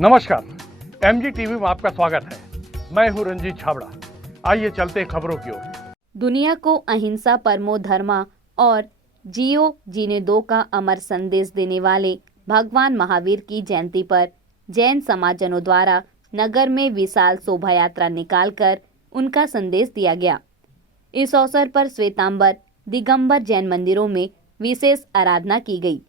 नमस्कार, MG TV में आपका स्वागत है। मैं हूं रंजीत छाबड़ा। आइए चलते खबरों की ओर। दुनिया को अहिंसा परमो धर्मा और जियो जीने दो का अमर संदेश देने वाले भगवान महावीर की जयंती पर जैन समाजजनों द्वारा नगर में विशाल शोभा यात्रा निकालकर उनका संदेश दिया गया। इस अवसर पर श्वेतांबर दिगंबर जैन मंदिरों में विशेष आराधना की गई।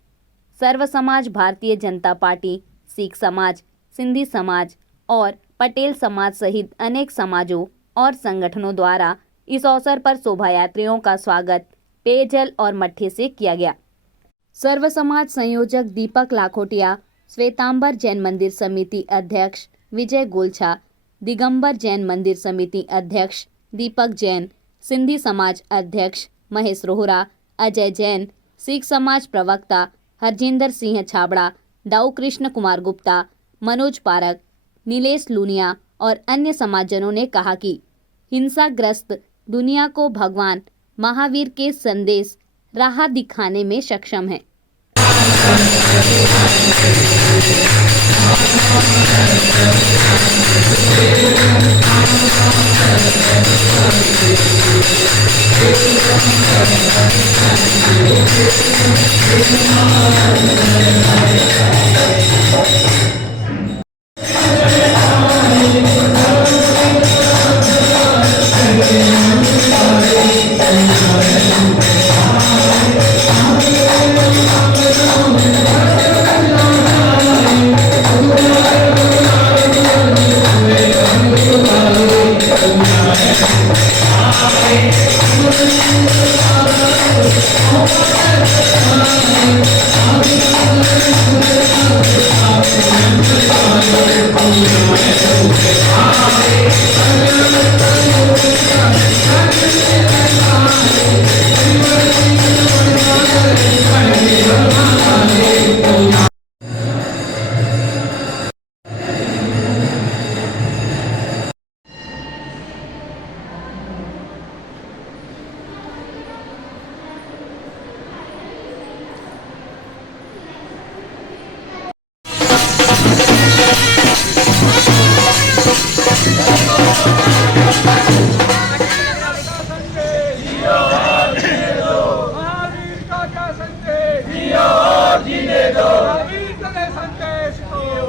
सर्व समाज, भारतीय जनता पार्टी, सिख समाज, सिंधी समाज और पटेल समाज सहित अनेक समाजों और संगठनों द्वारा इस अवसर पर शोभा यात्रियों का स्वागत पेयजल और मट्ठे से किया गया। सर्व समाज संयोजक दीपक लाखोटिया, श्वेतांबर जैन मंदिर समिति अध्यक्ष विजय गोलछा, दिगंबर जैन मंदिर समिति अध्यक्ष दीपक जैन, सिंधी समाज अध्यक्ष महेश रोहरा, अजय जैन, सिख समाज प्रवक्ता हरजिंदर सिंह छाबड़ा, दाऊ कृष्ण कुमार गुप्ता, मनोज पारक, नीलेश लूनिया और अन्य समाजजनों ने कहा कि हिंसाग्रस्त दुनिया को भगवान महावीर के संदेश राह दिखाने में सक्षम है।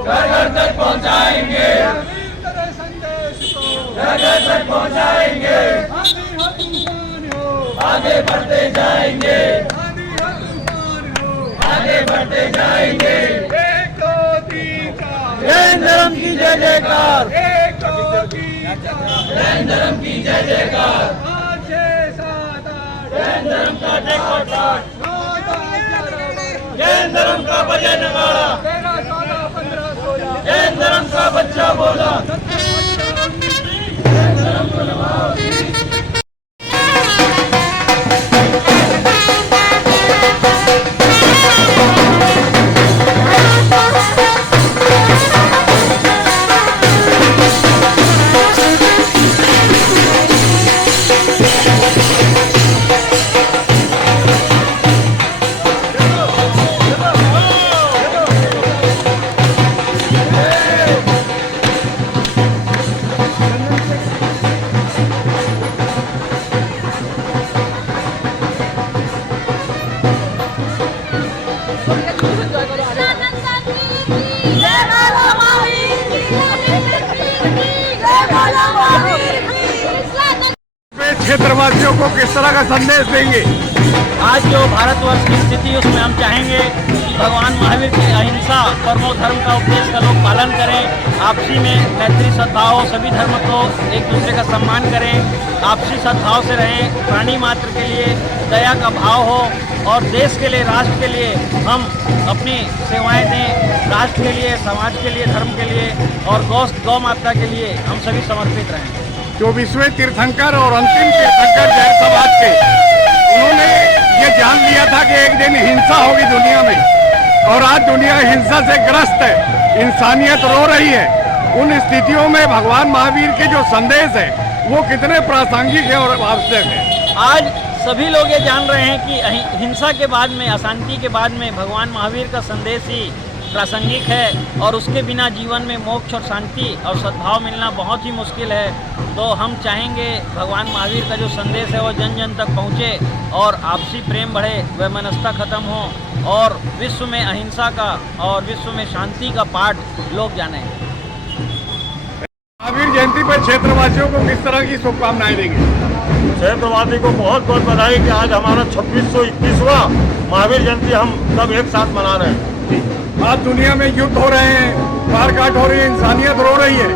घर तक पहुंचाएंगे, घर तक पहुंचाएंगे, आगे बढ़ते जाएंगे, आगे बढ़ते जाएंगे। जैन धर्म की जय जयकार, जैन धर्म की जय जयकार, जैन धर्म का टेकोटाट, जैन धर्म का भजन नगाड़ा, जैन धर्म का बच्चा बोला, जैन धर्म को नवाओ। क्षेत्रवासियों को किस तरह का संदेश देंगे? आज जो भारतवर्ष की स्थिति उसमें हम चाहेंगे कि भगवान महावीर के अहिंसा परमो धर्म का उपदेश का लोग पालन करें, आपसी में मैत्री सद्भाव, सभी धर्म को एक दूसरे का सम्मान करें, आपसी सद्भाव से रहें, प्राणी मात्र के लिए दया का भाव हो और देश के लिए, राष्ट्र के लिए हम अपनी सेवाएं दें, राष्ट्र के लिए, समाज के लिए, धर्म के लिए और गौ माता के लिए हम सभी समर्पित रहें। जो विश्व तीर्थंकर और अंतिम तीर्थंकर जैन समाज के, उन्होंने ये जान लिया था कि एक दिन हिंसा होगी दुनिया में, और आज दुनिया हिंसा से ग्रस्त है, इंसानियत रो रही है। उन स्थितियों में भगवान महावीर के जो संदेश है वो कितने प्रासंगिक है और आवश्यक है। आज सभी लोग ये जान रहे हैं कि हिंसा के बाद में, अशांति के बाद में भगवान महावीर का संदेश ही प्रासंगिक है और उसके बिना जीवन में मोक्ष और शांति और सद्भाव मिलना बहुत ही मुश्किल है। तो हम चाहेंगे भगवान महावीर का जो संदेश है वो जन जन तक पहुँचे और आपसी प्रेम बढ़े, वैमनस्यता खत्म हो और विश्व में अहिंसा का और विश्व में शांति का पाठ लोग जाने। महावीर जयंती पर क्षेत्रवासियों को किस तरह की शुभकामनाएं देंगे? क्षेत्रवासी को बहुत बहुत बधाई कि आज हमारा 2621वां महावीर जयंती हम सब एक साथ मना रहे हैं। आज दुनिया में युद्ध हो रहे हैं, मारकाट हो रही है, इंसानियत रो रही है।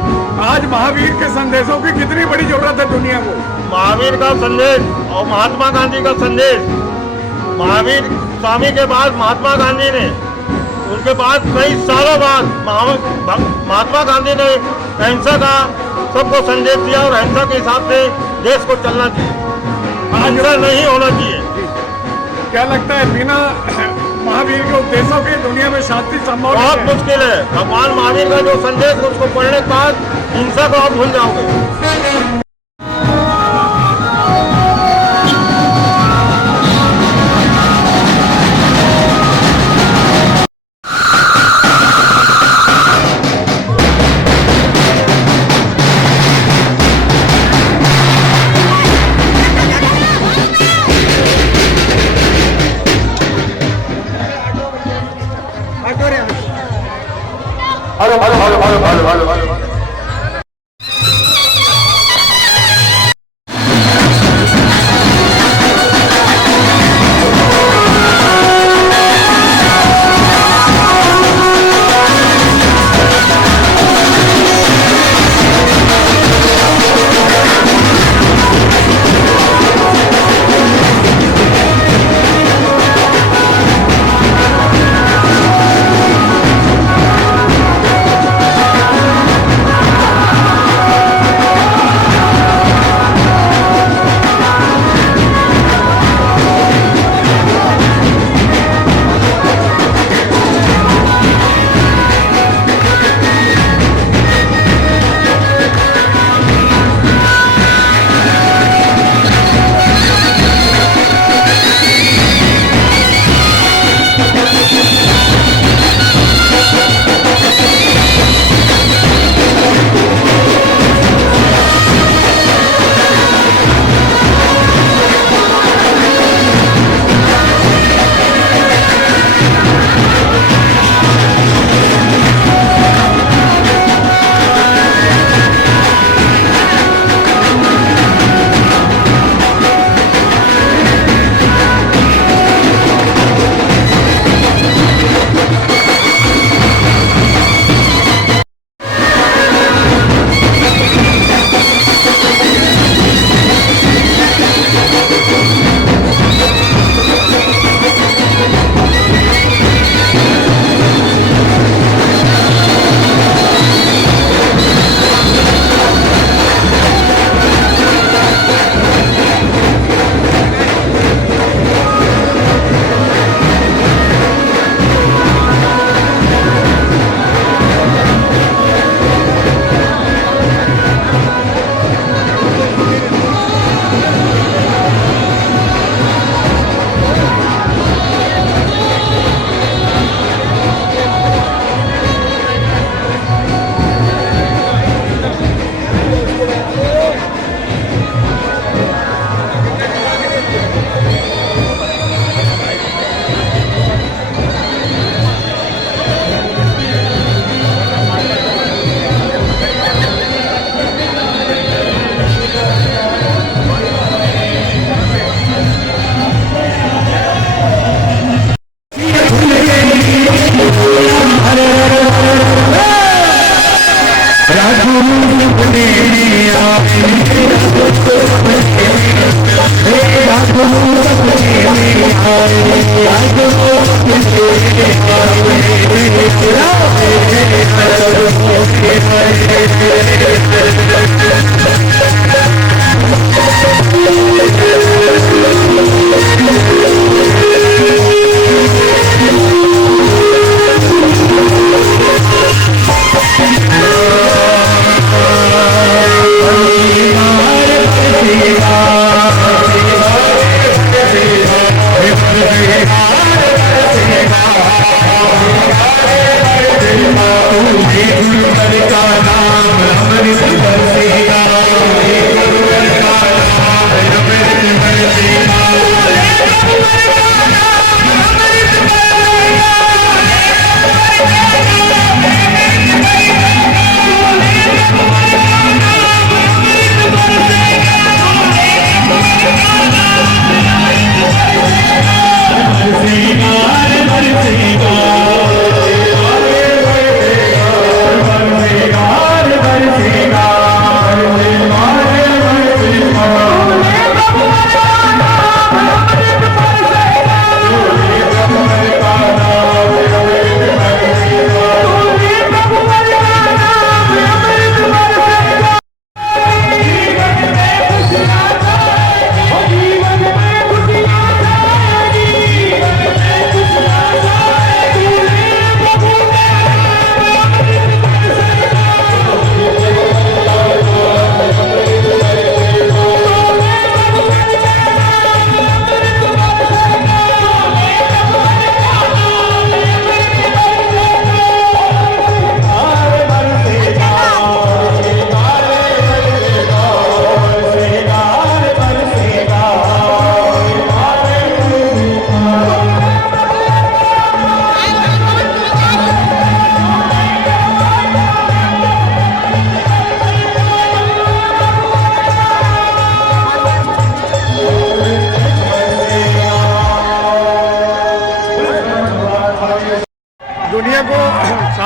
आज महावीर के संदेशों की कितनी बड़ी जरूरत है दुनिया को। महावीर का संदेश और महात्मा गांधी का संदेश, महावीर स्वामी के बाद महात्मा गांधी ने, उनके बाद कई सालों बाद महात्मा गांधी ने अहिंसा का सबको संदेश दिया और अहिंसा के हिसाब से देश को चलना चाहिए, हिंसा नहीं होना चाहिए। क्या लगता है बिना महावीर के उपदेशों के दुनिया में शांति संभव बहुत मुश्किल है। भगवान महावीर का जो संदेश है उसको पढ़ने के बाद हिंसा को आप भूल जाओगे। Hello hello hello hello hello hello hello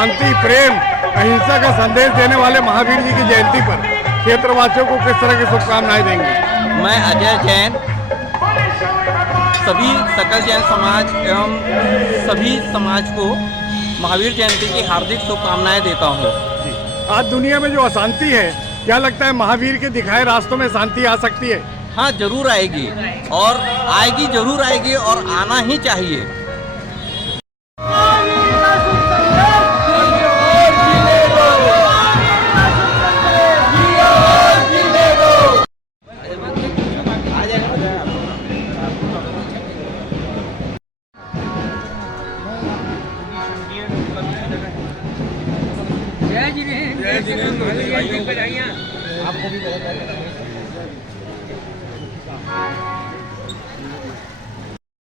शांति, प्रेम, अहिंसा का संदेश देने वाले महावीर जी की जयंती पर क्षेत्रवासियों को किस तरह की शुभकामनाएं देंगे? मैं अजय जैन सभी सकल जैन समाज एवं सभी समाज को महावीर जयंती की हार्दिक शुभकामनाएं देता हूं। आज दुनिया में जो अशांति है, क्या लगता है महावीर के दिखाए रास्तों में शांति आ सकती है? हाँ, जरूर आएगी और आएगी, जरूर आएगी और आना ही चाहिए।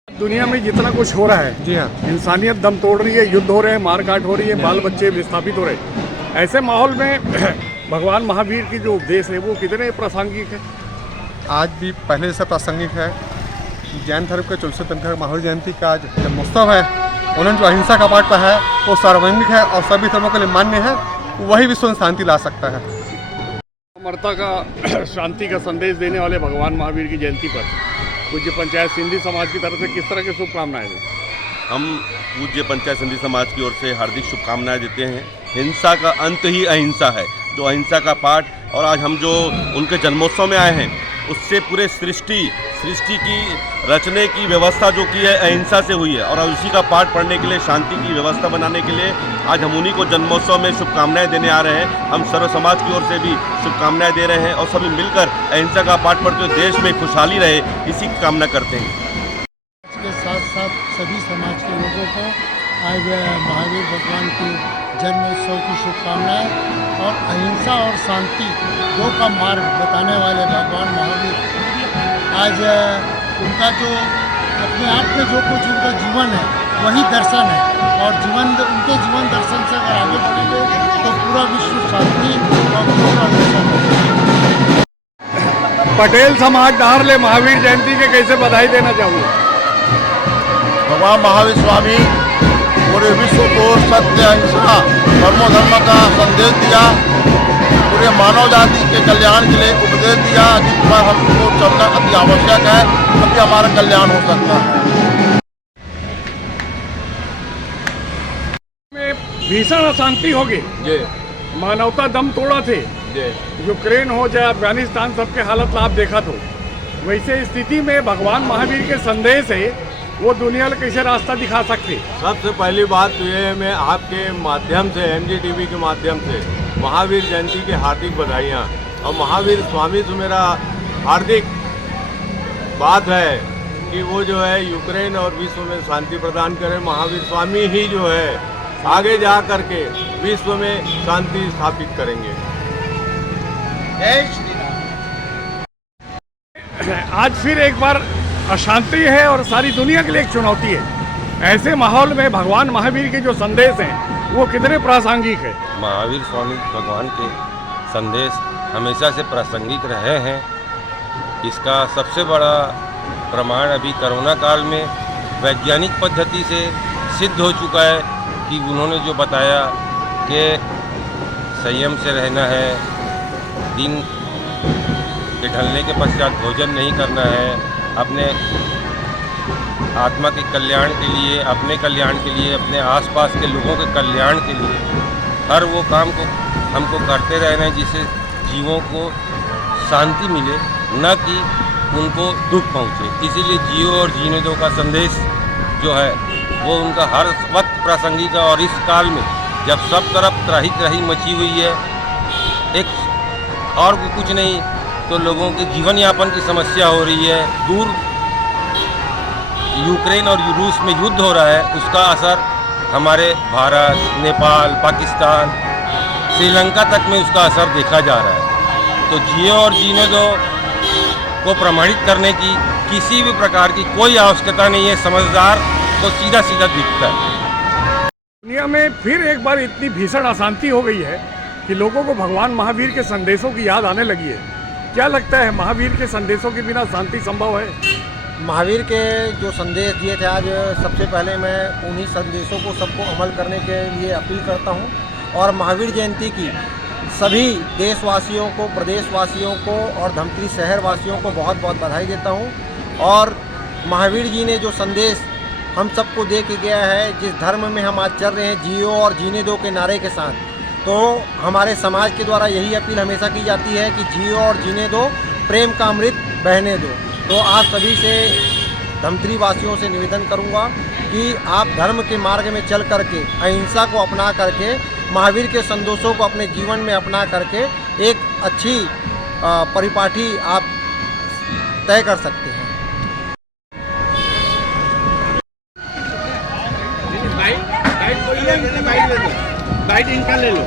दुनिया में जितना कुछ हो रहा है, जी हाँ, इंसानियत दम तोड़ रही है, युद्ध हो रहे हैं, मारकाट हो रही है, बाल बच्चे विस्थापित हो रहे हैं। ऐसे माहौल में भगवान महावीर की जो उपदेश है वो कितने प्रासंगिक है? आज भी पहले से प्रासंगिक है। जैन धर्म के 44वें महावीर जयंती का आज जन्मोत्सव है। उन्होंने जो अहिंसा का पाठ पढ़ा है वो सार्वभौमिक है और सभी धर्मों के लिए मान्य है। वही विश्व में शांति ला सकता है। अमरता का, शांति का संदेश देने वाले भगवान महावीर की जयंती पर पूज्य पंचायत सिंधी समाज की तरफ से किस तरह की शुभकामनाएं दें? हम पूज्य पंचायत सिंधी समाज की ओर से हार्दिक शुभकामनाएं देते हैं। हिंसा का अंत ही अहिंसा है, जो अहिंसा का पाठ, और आज हम जो उनके जन्मोत्सव में आए हैं उससे पूरे सृष्टि की रचने की व्यवस्था जो की है अहिंसा से हुई है, और उसी का पाठ पढ़ने के लिए, शांति की व्यवस्था बनाने के लिए आज हम उन्हीं को जन्मोत्सव में शुभकामनाएं देने आ रहे हैं। हम सर्व समाज की ओर से भी शुभकामनाएं दे रहे हैं और सभी मिलकर अहिंसा का पाठ पढ़ते हुए देश में खुशहाली रहे, इसी की कामना करते हैं। के साथ साथ सभी समाज के लोगों को आज महावीर भगवान के जन्मोत्सव की शुभकामनाएं। और अहिंसा और शांति दो का मार्ग बताने वाले भगवान महावीर, आज उनका जो अपने आप में जो कुछ उनका जीवन है वही दर्शन है, और उनके जीवन दर्शन से अगर आगे बढ़ेंगे तो पूरा विश्व शांति और सुख का दर्शन होगा। पटेल समाज डारले महावीर जयंती के कैसे बधाई देना चाहूँगा? भगवान महावीर स्वामी पूरे विश्व को सत्य, अहिंसा, परमो धर्म का संदेश दिया, पूरे मानव जाति के कल्याण के लिए उपदेश दिया, जिस पर हमको चलना अति आवश्यक है, तभी हमारा कल्याण हो सकता है। भीषण अशांति होगी, मानवता दम तोड़ा थे, यूक्रेन हो चाहे अफगानिस्तान, सबके हालत आप देखा तो वैसे स्थिति में भगवान महावीर के संदेश है वो दुनिया को कैसे रास्ता दिखा सकते? सबसे पहली बात तो ये मैं आपके माध्यम से, NDTV के माध्यम से महावीर जयंती की हार्दिक बधाइयाँ, और महावीर स्वामी से मेरा हार्दिक बात है कि वो जो है यूक्रेन और विश्व में शांति प्रदान करें। महावीर स्वामी ही जो है आगे जा करके विश्व में शांति स्थापित करेंगे। जय श्री राम। आज फिर एक बार अशांति है और सारी दुनिया के लिए एक चुनौती है। ऐसे माहौल में भगवान महावीर के जो संदेश हैं वो कितने प्रासंगिक है? महावीर स्वामी भगवान के संदेश हमेशा से प्रासंगिक रहे हैं। इसका सबसे बड़ा प्रमाण अभी कोरोना काल में वैज्ञानिक पद्धति से सिद्ध हो चुका है कि उन्होंने जो बताया कि संयम से रहना है, दिन के ढलने के पश्चात भोजन नहीं करना है, अपने आत्मा के कल्याण के लिए, अपने कल्याण के लिए, अपने आसपास के लोगों के कल्याण के लिए हर वो काम को हमको करते रहना है जिससे जीवों को शांति मिले, न कि उनको दुख पहुँचे। इसीलिए जियो और जीने दो का संदेश जो है वो उनका हर वक्त प्रासंगिक है। और इस काल में जब सब तरफ त्राही त्राही मची हुई है, एक और कुछ नहीं तो लोगों के जीवन यापन की समस्या हो रही है, दूर यूक्रेन और रूस में युद्ध हो रहा है, उसका असर हमारे भारत, नेपाल, पाकिस्तान, श्रीलंका तक में उसका असर देखा जा रहा है। तो जियो और जीने दो को प्रमाणित करने की किसी भी प्रकार की कोई आवश्यकता नहीं है। समझदार को सीधा सीधा दिखता है। दुनिया में फिर एक बार इतनी भीषण अशांति हो गई है कि लोगों को भगवान महावीर के संदेशों की याद आने लगी है। क्या लगता है महावीर के संदेशों के बिना शांति संभव है? महावीर के जो संदेश दिए थे आज, सबसे पहले मैं उन्हीं संदेशों को सबको अमल करने के लिए अपील करता हूँ और महावीर जयंती की सभी देशवासियों को, प्रदेशवासियों को और धमतरी शहर वासियों को बहुत बहुत बधाई देता हूँ। और महावीर जी ने जो संदेश हम सबको दे के गया है, जिस धर्म में हम आज चल रहे हैं, जियो और जीने दो के नारे के साथ, तो हमारे समाज के द्वारा यही अपील हमेशा की जाती है कि जियो और जीने दो, प्रेम का अमृत बहने दो। तो आप सभी से, धमतरी वासियों से निवेदन करूंगा कि आप धर्म के मार्ग में चल करके, अहिंसा को अपना करके, महावीर के संदेशों को अपने जीवन में अपना करके एक अच्छी परिपाटी आप तय कर सकते हैं। बाइट इनका ले लो।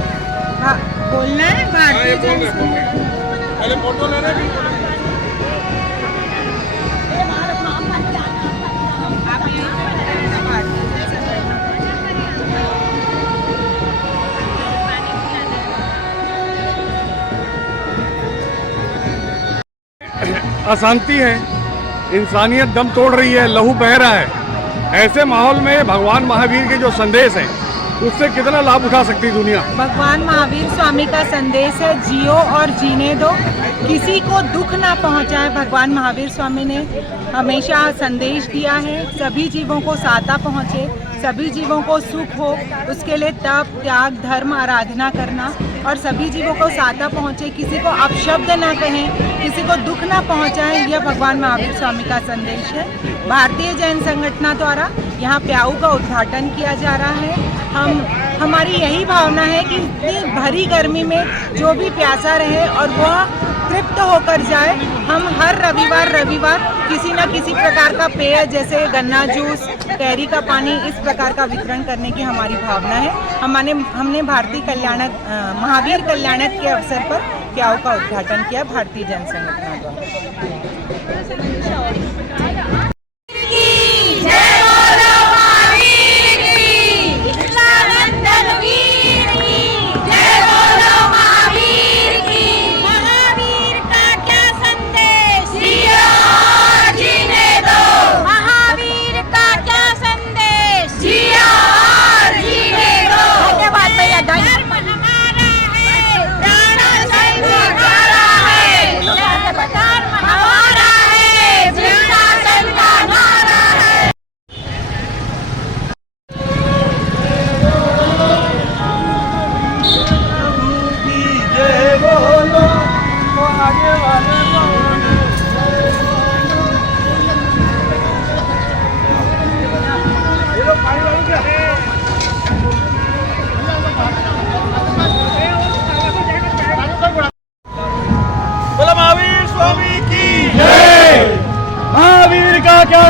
हाँ, बोलना है भारतीय पहले फोटो लेना भी। अशांति है, इंसानियत दम तोड़ रही है, लहू बह रहा है। ऐसे माहौल में भगवान महावीर के जो संदेश हैं, उससे कितना लाभ उठा सकती दुनिया। भगवान महावीर स्वामी का संदेश है, जियो और जीने दो, किसी को दुख ना पहुंचाए। भगवान महावीर स्वामी ने हमेशा संदेश दिया है, सभी जीवों को सहायता पहुंचे, सभी जीवों को सुख हो, उसके लिए तप, त्याग, धर्म, आराधना करना और सभी जीवों को सहायता पहुंचे, किसी को अपशब्द ना कहें, किसी को दुख ना पहुंचाएं, यह भगवान महावीर स्वामी का संदेश है। भारतीय जैन संगठन द्वारा यहाँ प्याऊ का उद्घाटन किया जा रहा है। हमारी यही भावना है कि इतनी भरी गर्मी में जो भी प्यासा रहे और वह तृप्त होकर जाए। हम हर रविवार किसी न किसी प्रकार का पेय, जैसे गन्ना जूस, कैरी का पानी, इस प्रकार का वितरण करने की हमारी भावना है। हमने भारतीय कल्याणक, महावीर कल्याणक के अवसर पर प्याऊ का उद्घाटन किया भारतीय जन संगठन द्वारा। महावीर स्वामी की जय। महावीर का क्या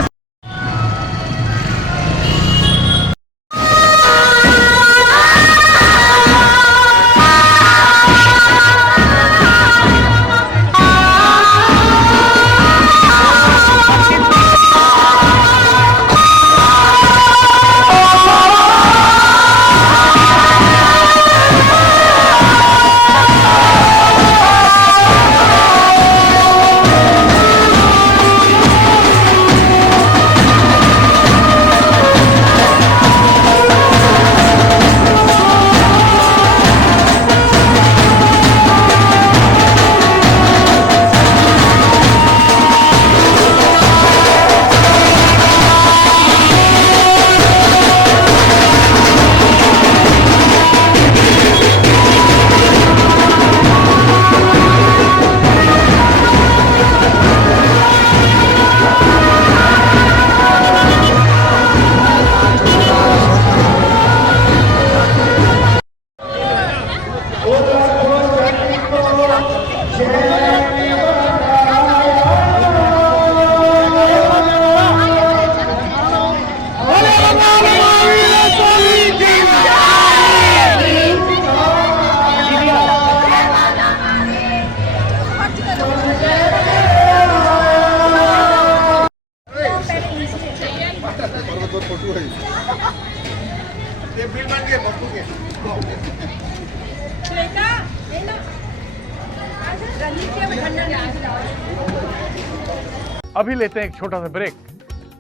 अभी लेते हैं एक छोटा सा ब्रेक।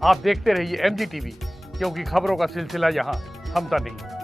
आप देखते रहिए MG TV, क्योंकि खबरों का सिलसिला यहाँ थमता नहीं।